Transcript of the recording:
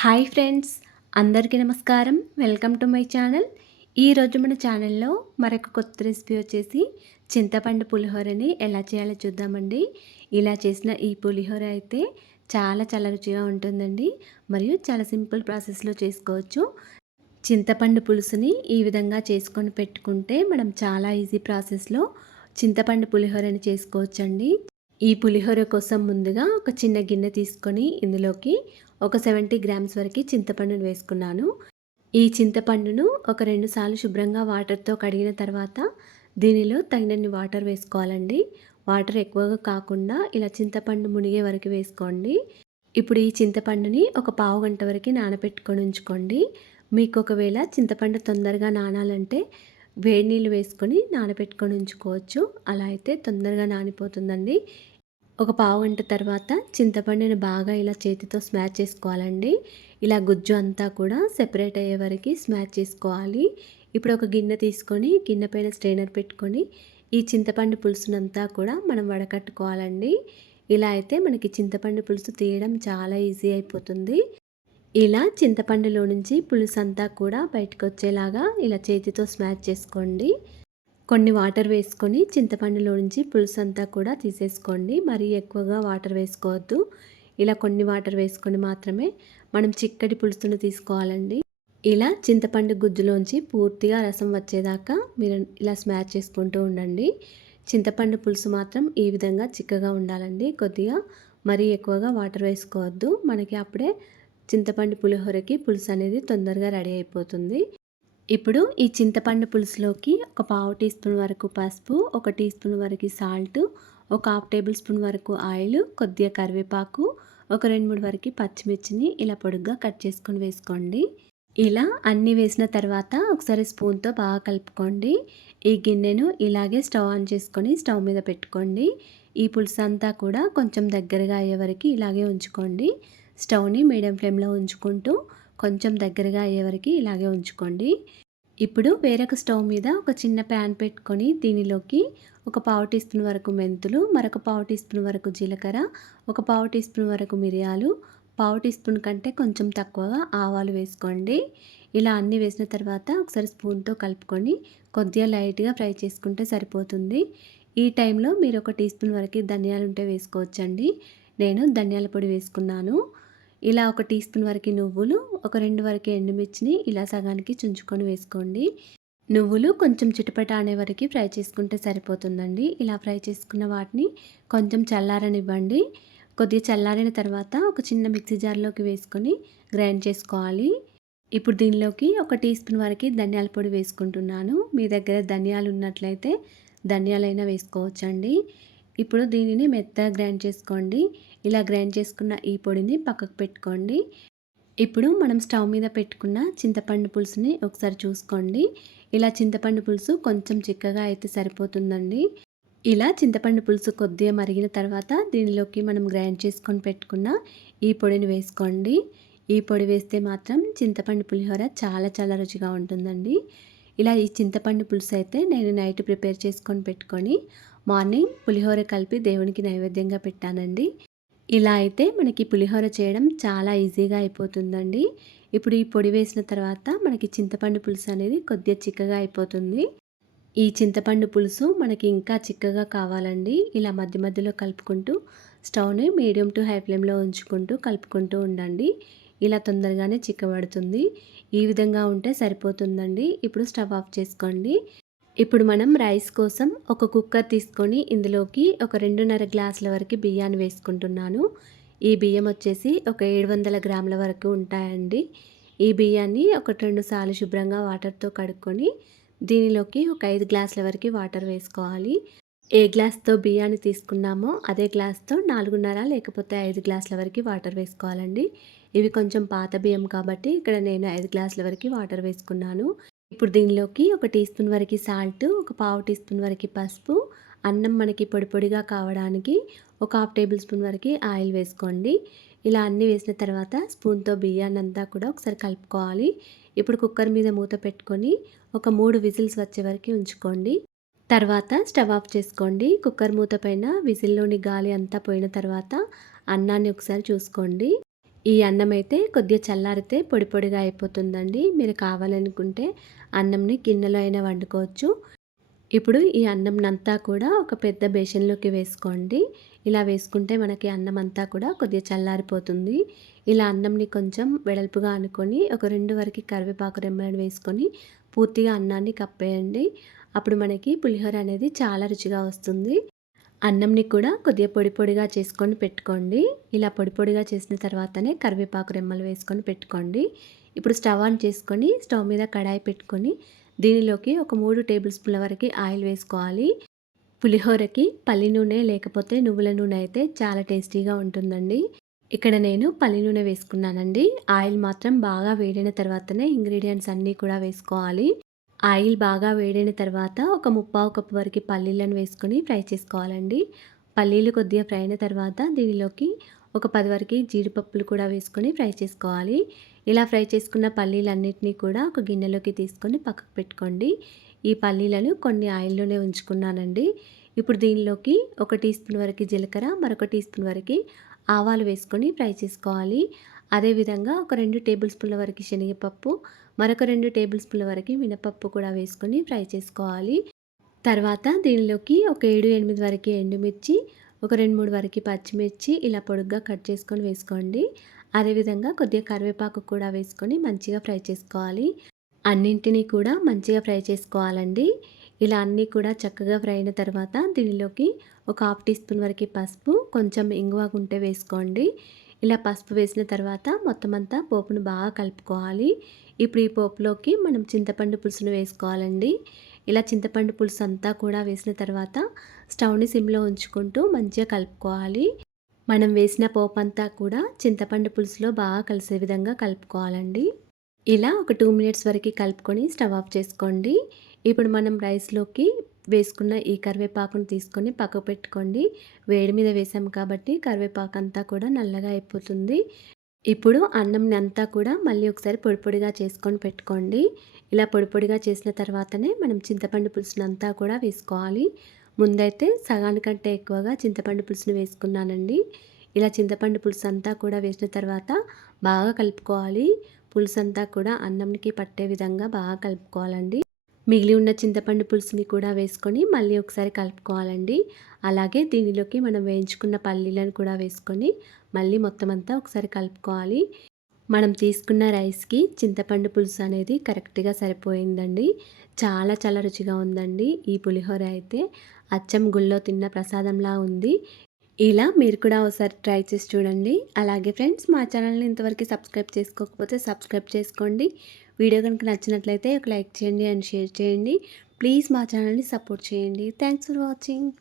Hi friends, అందరికీ నమస్కారం. Welcome to my channel. ఈరోజు మన ఛానల్లో మరొక కొత్త రెసిపీ వచ్చేసి చింతపండు పులిహోరని ఎలా చేయాలో చూద్దామండి. ఇలా చేసిన ఈ పులిహోర అయితే చాలా చాలా రుచిగా ఉంటుందండి. మరియు చాలా సింపుల్ ప్రాసెస్లో చేసుకోవచ్చు. చింతపండు పులుసుని ఈ విధంగా చేసుకొని పెట్టుకుంటే మనం చాలా ఈజీ ప్రాసెస్లో చింతపండు పులిహోరని చేసుకోవచ్చండి. ఈ పులిహోర కోసం ముందుగా ఒక చిన్న గిన్నె తీసుకొని ఇందులోకి ఒక 70 గ్రామ్స్ వరకు చింతపండును వేసుకున్నాను. ఈ చింతపండును ఒక 2 సార్లు శుభ్రంగా వాటర్తో కడిగిన తర్వాత దీనిలో తగినన్ని వాటర్ వేసుకోవాలండి. వాటర్ ఎక్కువగా కాకుండా ఇలా చింతపండు మునిగే వరకు వేసుకోండి. ఇప్పుడు ఈ చింతపండుని ఒక పావు గంట వరకు నానబెట్టుకొని ఉంచుకోండి. మీకు ఒకవేళ చింతపండు తొందరగా నానాలంటే వేడి నీళ్ళు వేసుకొని నానబెట్టుకొని ఉంచుకోవచ్చు. అలా అయితే తొందరగా నానిపోతుందండి. ఒక పావు గంట తర్వాత చింతపండుని బాగా ఇలా చేతితో స్మాష్ చేసుకోవాలండి. ఇలా గుజ్జు అంతా కూడా సెపరేట్ అయ్యే వరకు స్మాష్ చేసుకోవాలి. ఇప్పుడు ఒక గిన్నె తీసుకొని గిన్నె పైన స్ట్రైనర్ పెట్టుకొని ఈ చింతపండు పులుసునంతా కూడా మనం వడకట్టుకోవాలండి. ఇలా అయితే మనకి చింతపండు పులుసు తీయడం చాలా ఈజీ అయిపోతుంది. ఇలా చింతపండులో నుంచి పులుసు అంతా కూడా బయటకు వచ్చేలాగా ఇలా చేతితో స్మాష్ చేసుకోండి. కొన్ని వాటర్ వేసుకొని చింతపండులో నుంచి పులుసు అంతా కూడా తీసేసుకోండి. మరీ ఎక్కువగా వాటర్ వేసుకోవద్దు. ఇలా కొన్ని వాటర్ వేసుకొని మాత్రమే మనం చిక్కటి పులుసును తీసుకోవాలండి. ఇలా చింతపండు గుజ్జులోంచి పూర్తిగా రసం వచ్చేదాకా మీరు ఇలా స్మాష్ చేసుకుంటూ ఉండండి. చింతపండు పులుసు మాత్రం ఈ విధంగా చిక్కగా ఉండాలండి. కొద్దిగా మరీ ఎక్కువగా వాటర్ వేసుకోవద్దు. మనకి అప్పుడే చింతపండు పులిహోరకి పులుసు అనేది తొందరగా రెడీ అయిపోతుంది. ఇప్పుడు ఈ చింతపండు పులుసులోకి ఒక పావు టీ స్పూన్ వరకు పసుపు, ఒక టీ స్పూన్ వరకు సాల్ట్, ఒక హాఫ్ టేబుల్ స్పూన్ వరకు ఆయిల్, కొద్దిగా కరివేపాకు, ఒక 2-3 వరకు పచ్చిమిర్చిని ఇలా పొడుగ్గా కట్ చేసుకొని వేసుకోండి. ఇలా అన్నీ వేసిన తర్వాత ఒకసారి స్పూన్తో బాగా కలుపుకోండి. ఈ గిన్నెను ఇలాగే స్టవ్ ఆన్ చేసుకొని స్టవ్ మీద పెట్టుకోండి. ఈ పులుసు అంతా కూడా కొంచెం దగ్గరగా అయ్యే వరకు ఇలాగే ఉంచుకోండి. స్టవ్ని మీడియం ఫ్లేమ్లో ఉంచుకుంటూ కొంచెం దగ్గరగా అయ్యే వరకు ఇలాగే ఉంచుకోండి. ఇప్పుడు వేరొక స్టవ్ మీద ఒక చిన్న ప్యాన్ పెట్టుకొని దీనిలోకి ఒక పావు టీ స్పూన్ వరకు మెంతులు, మరొక పావు టీ స్పూన్ వరకు జీలకర్ర, ఒక పావు టీ స్పూన్ వరకు మిరియాలు, పావు టీ స్పూన్ కంటే కొంచెం తక్కువగా ఆవాలు వేసుకోండి. ఇలా అన్నీ వేసిన తర్వాత ఒకసారి స్పూన్తో కలుపుకొని కొద్దిగా లైట్గా ఫ్రై చేసుకుంటే సరిపోతుంది. ఈ టైంలో మీరు ఒక టీ స్పూన్ వరకు ధనియాలు ఉంటే వేసుకోవచ్చండి. నేను ధనియాల పొడి వేసుకున్నాను. ఇలా ఒక టీ స్పూన్ వరకు నువ్వులు, ఒక 2 వరకు ఎండుమిర్చిని ఇలా సగానికి చుంచుకొని వేసుకోండి. నువ్వులు కొంచెం చిటపట అనే వరకు ఫ్రై చేసుకుంటే సరిపోతుందండి. ఇలా ఫ్రై చేసుకున్న వాటిని కొంచెం చల్లారనివ్వండి. కొద్దిగా చల్లారిన తర్వాత ఒక చిన్న మిక్సీ జార్లోకి వేసుకొని గ్రైండ్ చేసుకోవాలి. ఇప్పుడు దీనిలోకి ఒక టీ స్పూన్ వరకు ధనియాల పొడి వేసుకుంటున్నాను. మీ దగ్గర ధనియాలు ఉన్నట్లయితే ధనియాలైనా వేసుకోవచ్చండి. ఇప్పుడు దీనిని మెత్తగా గ్రైండ్ చేసుకోండి. ఇలా గ్రైండ్ చేసుకున్న ఈ పొడిని పక్కకు పెట్టుకోండి. ఇప్పుడు మనం స్టవ్ మీద పెట్టుకున్న చింతపండు పులుసుని ఒకసారి చూసుకోండి. ఇలా చింతపండు పులుసు కొంచెం చిక్కగా అయితే సరిపోతుందండి. ఇలా చింతపండు పులుసు కొద్దిగా మరిగిన తర్వాత దీనిలోకి మనం గ్రైండ్ చేసుకొని పెట్టుకున్న ఈ పొడిని వేసుకోండి. ఈ పొడి వేస్తే మాత్రం చింతపండు పులిహోర చాలా చాలా రుచిగా ఉంటుందండి. ఇలా ఈ చింతపండు పులుసు అయితే నేను నైట్ ప్రిపేర్ చేసుకొని పెట్టుకొని మార్నింగ్ పులిహోర కలిపి దేవునికి నైవేద్యంగా పెట్టానండి. ఇలా అయితే మనకి పులిహోర చేయడం చాలా ఈజీగా అయిపోతుందండి. ఇప్పుడు ఈ పొడి వేసిన తర్వాత మనకి చింతపండు పులుసు అనేది కొద్దిగా చిక్కగా అయిపోతుంది. ఈ చింతపండు పులుసు మనకి ఇంకా చిక్కగా కావాలండి. ఇలా మధ్య మధ్యలో కలుపుకుంటూ స్టవ్ని మీడియం టు హై ఫ్లేమ్లో ఉంచుకుంటూ కలుపుకుంటూ ఉండండి. ఇలా తొందరగానే చిక్కబడుతుంది. ఈ విధంగా ఉంటే సరిపోతుందండి. ఇప్పుడు స్టవ్ ఆఫ్ చేసుకోండి. ఇప్పుడు మనం రైస్ కోసం ఒక కుక్కర్ తీసుకొని ఇందులోకి ఒక 2.5 గ్లాసుల వరకు బియ్యాన్ని వేసుకుంటున్నాను. ఈ బియ్యం వచ్చేసి ఒక 700 గ్రాముల వరకు ఉంటాయండి. ఈ బియ్యాన్ని ఒక 2 సార్లు శుభ్రంగా వాటర్తో కడుక్కొని దీనిలోకి ఒక 5 గ్లాసుల వరకు వాటర్ వేసుకోవాలి. ఏ గ్లాస్తో బియ్యాన్ని తీసుకున్నామో అదే గ్లాస్తో 4.5 లేకపోతే 5 గ్లాసుల వరకు వాటర్ వేసుకోవాలండి. ఇవి కొంచెం పాత బియ్యం కాబట్టి ఇక్కడ నేను 5 గ్లాసుల వరకు వాటర్ వేసుకున్నాను. ఇప్పుడు దీనిలోకి ఒక టీ స్పూన్ వరకు సాల్ట్, ఒక పావు టీ స్పూన్ వరకు పసుపు, అన్నం మనకి పొడి పొడిగా కావడానికి ఒక హాఫ్ టేబుల్ స్పూన్ వరకు ఆయిల్ వేసుకోండి. ఇలా అన్నీ వేసిన తర్వాత స్పూన్తో బియ్యాన్ని అంతా కూడా ఒకసారి కలుపుకోవాలి. ఇప్పుడు కుక్కర్ మీద మూత పెట్టుకొని ఒక 3 విజిల్స్ వచ్చే వరకు ఉంచుకోండి. తర్వాత స్టవ్ ఆఫ్ చేసుకోండి. కుక్కర్ మూత పైన విజిల్లోని గాలి అంతా పోయిన తర్వాత అన్నాన్ని ఒకసారి చూసుకోండి. ఈ అన్నం అయితే కొద్దిగా చల్లారితే పొడి పొడిగా అయిపోతుందండి. మీరు కావాలనుకుంటే అన్నంని గిన్నెలో అయినా వండుకోవచ్చు. ఇప్పుడు ఈ అన్నంనంతా కూడా ఒక పెద్ద బేషన్‌లోకి వేసుకోండి. ఇలా వేసుకుంటే మనకి అన్నం అంతా కూడా కొద్దిగా చల్లారిపోతుంది. ఇలా అన్నంని కొంచెం వెడల్పుగా అనుకొని ఒక 2 వరకు కరివేపాకు రెమ్మలను వేసుకొని పూర్తిగా అన్నాన్ని కప్పేయండి. అప్పుడు మనకి పులిహోర అనేది చాలా రుచిగా వస్తుంది. అన్నంని కూడా కొద్దిగా పొడి పొడిగా చేసుకొని పెట్టుకోండి. ఇలా పొడి పొడిగా చేసిన తర్వాతనే కరివేపాకు రెమ్మలు వేసుకొని పెట్టుకోండి. ఇప్పుడు స్టవ్ ఆన్ చేసుకొని స్టవ్ మీద కడాయి పెట్టుకొని దీనిలోకి ఒక 3 టేబుల్ స్పూన్ల వరకు ఆయిల్ వేసుకోవాలి. పులిహోరకి పల్లి నూనె లేకపోతే నువ్వుల నూనె అయితే చాలా టేస్టీగా ఉంటుందండి. ఇక్కడ నేను పల్లి నూనె వేసుకున్నానండి. ఆయిల్ మాత్రం బాగా వేడిన తర్వాతనే ఇంగ్రీడియంట్స్ అన్నీ కూడా వేసుకోవాలి. ఆయిల్ బాగా వేడిన తర్వాత ఒక ముప్పావు కప్పు వరకు పల్లీలను వేసుకొని ఫ్రై చేసుకోవాలండి. పల్లీలు కొద్దిగా ఫ్రై అయిన తర్వాత దీనిలోకి ఒక 10 వరకు జీడిపప్పులు కూడా వేసుకొని ఫ్రై చేసుకోవాలి. ఇలా ఫ్రై చేసుకున్న పల్లీలన్నిటినీ కూడా ఒక గిన్నెలోకి తీసుకొని పక్కకు పెట్టుకోండి. ఈ పల్లీలను కొన్ని ఆయిల్లోనే ఉంచుకున్నానండి. ఇప్పుడు దీనిలోకి ఒక టీ స్పూన్ వరకు జీలకర్ర, మరొక టీ స్పూన్ వరకు ఆవాలు వేసుకొని ఫ్రై చేసుకోవాలి. అదేవిధంగా ఒక 2 టేబుల్ స్పూన్ల వరకు శనగపప్పు, మరొక 2 టేబుల్ స్పూన్ల వరకు మినపప్పు కూడా వేసుకొని ఫ్రై చేసుకోవాలి. తర్వాత దీనిలోకి ఒక 7, 8 వరకు ఎండుమిర్చి, ఒక 2, 3 వరకు పచ్చిమిర్చి ఇలా పొడుగ్గా కట్ చేసుకొని వేసుకోండి. అదేవిధంగా కొద్దిగా కరివేపాకు కూడా వేసుకొని మంచిగా ఫ్రై చేసుకోవాలి. అన్నింటినీ కూడా మంచిగా ఫ్రై చేసుకోవాలండి. ఇలా అన్నీ కూడా చక్కగా ఫ్రై అయిన తర్వాత దీనిలోకి ఒక హాఫ్ టీ స్పూన్ వరకు పసుపు, కొంచెం ఇంగువ ఉంటే వేసుకోండి. ఇలా పసుపు వేసిన తర్వాత మొత్తం అంతా పోపును బాగా కలుపుకోవాలి. ఇప్పుడు ఈ పోపులోకి మనం చింతపండు పులుసును వేసుకోవాలండి. ఇలా చింతపండు పులుసు అంతా కూడా వేసిన తర్వాత స్టవ్‌ని సిమ్‌లో ఉంచుకుంటూ మంచిగా కలుపుకోవాలి. మనం వేసిన పోపంతా కూడా చింతపండు పులుసులో బాగా కలిసే విధంగా కలుపుకోవాలండి. ఇలా ఒక 2 మినిట్స్ వరకు కలుపుకొని స్టవ్ ఆఫ్ చేసుకోండి. ఇప్పుడు మనం రైస్‌లోకి వేసుకున్న ఈ కరివేపాకును తీసుకొని పక్కకు పెట్టుకోండి. వేడి మీద వేసాం కాబట్టి కరివేపాకంతా కూడా నల్లగా అయిపోతుంది. ఇప్పుడు అన్నంని అంతా కూడా మళ్ళీ ఒకసారి పొడి పొడిగా చేసుకొని పెట్టుకోండి. ఇలా పొడి పొడిగా చేసిన తర్వాతనే మనం చింతపండు పులుసునంతా కూడా వేసుకోవాలి. ముందైతే సగానికంటే ఎక్కువగా చింతపండు పులుసుని వేసుకున్నానండి. ఇలా చింతపండు పులుసు అంతా కూడా వేసిన తర్వాత బాగా కలుపుకోవాలి. పులుసంతా కూడా అన్నంకి పట్టే విధంగా బాగా కలుపుకోవాలండి. మిగిలి ఉన్న చింతపండు పులుసుని కూడా వేసుకొని మళ్ళీ ఒకసారి కలుపుకోవాలండి. అలాగే దీనిలోకి మనం వేయించుకున్న పల్లీలను కూడా వేసుకొని మళ్ళీ మొత్తం అంతా ఒకసారి కలుపుకోవాలి. మనం తీసుకున్న రైస్‌కి చింతపండు పులుసు అనేది కరెక్ట్‌గా సరిపోయిందండి. చాలా చాలా రుచిగా ఉందండి. ఈ పులిహోర అయితే అచ్చం గుళ్ళో తిన్న ప్రసాదంలా ఉంది. ఇలా మీరు కూడా ఒకసారి ట్రై చేసి చూడండి. అలాగే ఫ్రెండ్స్, మా ఛానల్‌ని ఇంతవరకు సబ్స్క్రైబ్ చేసుకోకపోతే సబ్స్క్రైబ్ చేసుకోండి. వీడియో కనుక నచ్చినట్లయితే ఒక లైక్ చేయండి అండ్ షేర్ చేయండి. ప్లీజ్ మా ఛానల్‌ని సపోర్ట్ చేయండి. Thanks for watching.